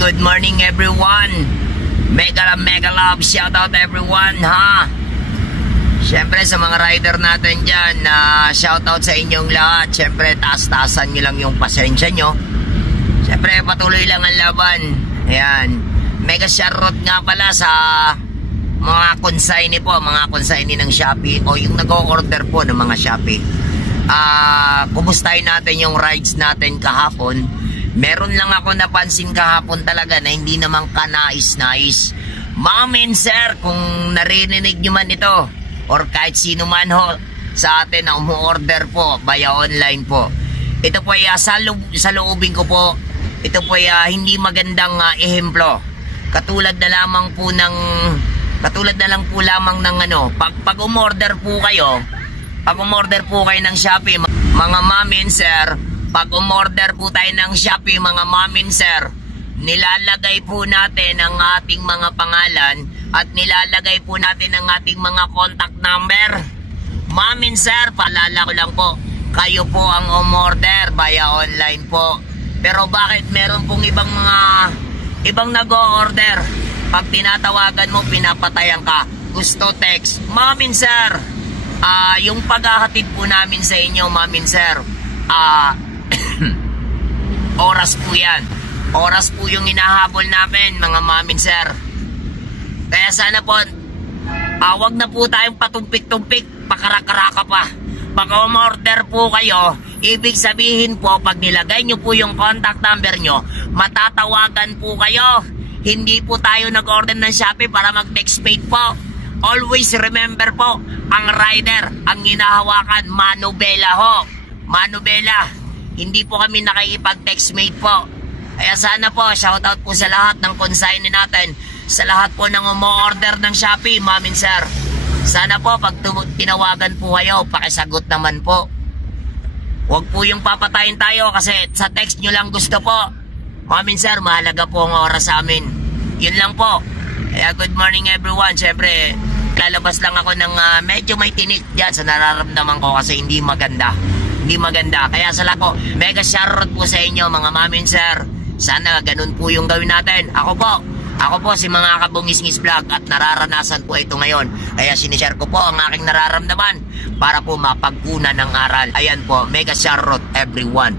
good morning everyone. Mega love, shout out everyone ha. Siyempre sa mga rider natin dyan, shout out sa inyong lahat. Siyempre taas-taasan nyo lang yung pasensya nyo. Siyempre patuloy lang ang laban. Ayan, mega shoutout nga pala sa mga consignee po, mga consignee ng Shopee o yung nag-o-order po ng mga Shopee. Kumustahin natin yung rides natin kahapon. Meron lang ako napansin kahapon talaga na hindi naman kanais-nais. Ma'am and sir, kung narinig nyo man ito or kahit sino man ho sa atin na umu-order po via online po, ito po ay sa loobin ko po, ito po ay hindi magandang ehemplo. Katulad na lang po lamang ng pag umorder po kayo, ng Shopee, mga ma'am and sir, pag umorder po tayo ng Shopee, mga ma'am and sir, nilalagay po natin ang ating mga pangalan at nilalagay po natin ang ating mga contact number. Ma'am and sir, paalala ko lang po, kayo po ang umorder via online po. Pero bakit meron pong ibang nag-o-order? Pag tinatawagan mo, pinapatayan ka. Gusto text. Ma'am and sir, yung paghahatid po namin sa inyo, ma'am and sir, oras po yan. Oras po yung hinahabol namin, mga ma'am and sir. Kaya sana po, wag na po tayong patumpik-tumpik, pakarak-karaka pa. Pag umorder po kayo, ibig sabihin po, pag nilagay nyo po yung contact number nyo, matatawagan po kayo. Hindi po tayo nag-order ng Shopee para mag-text paid po. Always remember po, ang rider, ang hinahawakan, manubela ho. Manubela. Hindi po kami nakikipag-text mate po. Kaya sana po, shoutout po sa lahat ng consignee natin, sa lahat po ng umu-order ng Shopee, ma'am and sir. Sana po, pag tinawagan po kayo, pakisagot naman po. Huwag po yung papatayin tayo kasi sa text nyo lang gusto po. Ma'am and sir, mahalaga po ang oras sa amin. Yun lang po. Kaya good morning everyone. Siyempre, lalabas lang ako ng medyo may tinik dyan sa nararamdaman ko kasi hindi maganda. Hindi maganda. Kaya sa lahat po, mega shoutout po sa inyo mga ma'am and sir. Sana ganun po yung gawin natin. Ako po si mga kabungis-ngis vlog at nararanasan po ito ngayon. Kaya sinishare ko po ang aking nararamdaman para po mapagkunan ng aral. Ayan po, mega shoutout everyone.